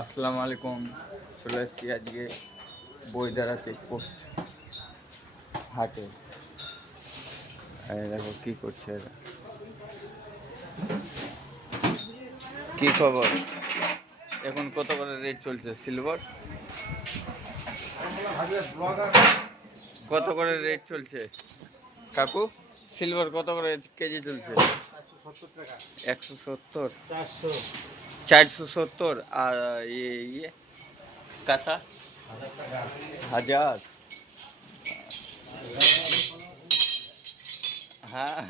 আসসালামু আলাইকুম। চলে এসেছি আজকে বইদারা চেকপোস্ট হাটে। দেখো কি করছে এরা। কি খবর? এখন কত করে রেট চলছে সিলভার? কত করে রেট চলছে কাকু? সিলভার কত করে কেজি চলছে? 170, 470। আর ইয়ে কাঁসা 1000। হ্যাঁ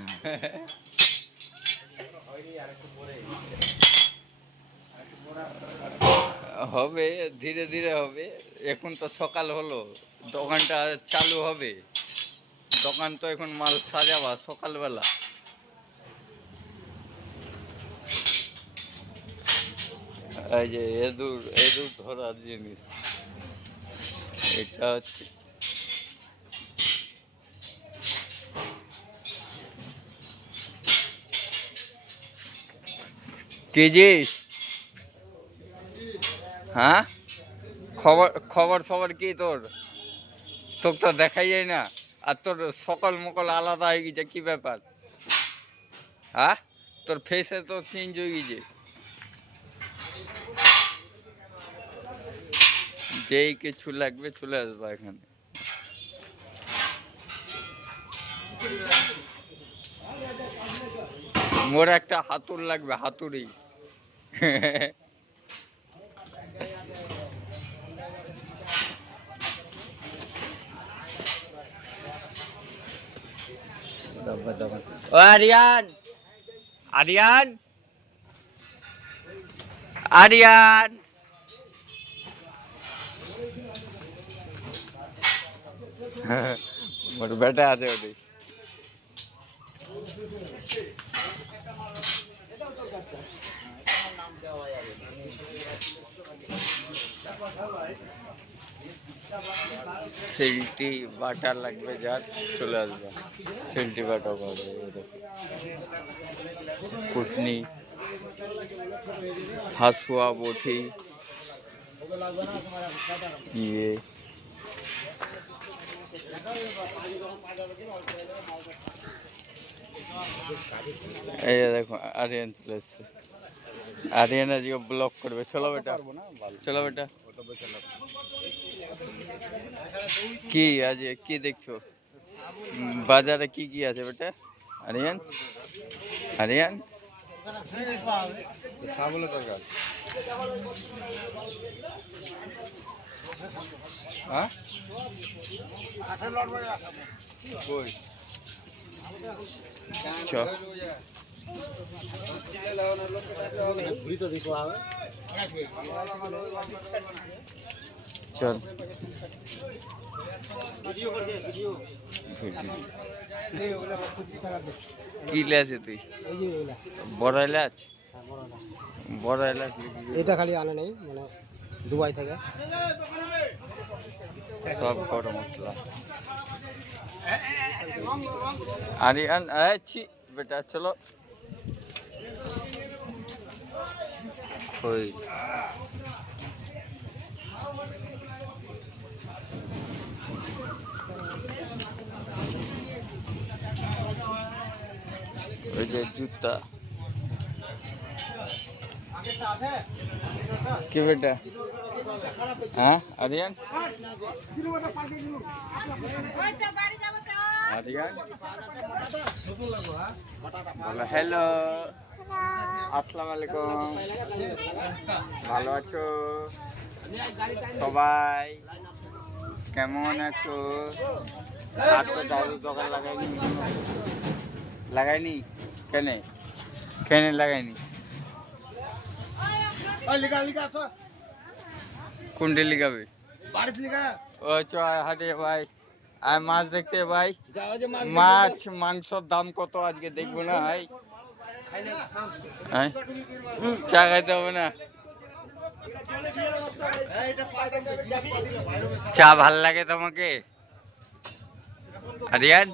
হবে, ধীরে ধীরে হবে। এখন তো সকাল হলো, দোকানটা চালু হবে। দোকান তো এখন মাল সাজাবা সকালবেলা। এই যে এদুর এদুর ধরার জিনিস এটা হচ্ছে। কেজি? হ্যাঁ, খবর খবর সবর কি তোর? তোকে তো দেখাই যায় না। আর তোর সকল মকল আলাদা হয়ে গেছে, কি ব্যাপার? হ্যাঁ, তোর ফেসে তো চেঞ্জ হয়ে গেছে। যেই কিছু লাগবে চলে আসবা এখানে। মোর একটা হাতুড় লাগবে, হাতুড়ি। ও আরিয়ান, আরিয়ান, আরিয়ান। মোর বেটা আছে ওটি। সিল্টি বাটা লাগবে, যার চলে আসবে। সিল্টি বাটা পাবে, কুটনি, হাসুয়া, বটি, ইয়ে। এই দেখো আরিয়ান চলে এসছে। আরিয়ান আজকে ব্লক করবে। চলো বেটা, চলো বেটা। কি আজ কি দেখছো বাজারে? কি কি আছে বেটা? আরিয়ান, আরিয়ান। হ্যাঁ, চল কি লেছে তুই? বড় এলাচ, বড় এলাচ। এটা খালি আনে নেই, মানে দুবাই থেকে সব গরম মশলা। আরিয়ান আছি বেটা, চলো। ওই ওই যে জুতা। কি বেটা? হ্যাঁ আরিয়ান, আরিয়ান বলো হ্যালো, আসসালামু আলাইকুম। ভালো আছো সবাই? কেমন আছো? আর তো দাদু দোকান লাগাইনি, লাগাইনি কেন? কেন লাগাইনি? কোনটি লিখাবে? ও চ হাটে ভাই, আর মাছ দেখতে ভাই। মাছ মাংসর দাম কত আজকে দেখবো না ভাই? চা খাইতে হবে না? চা ভাল লাগে তোমাকে আরিয়ান?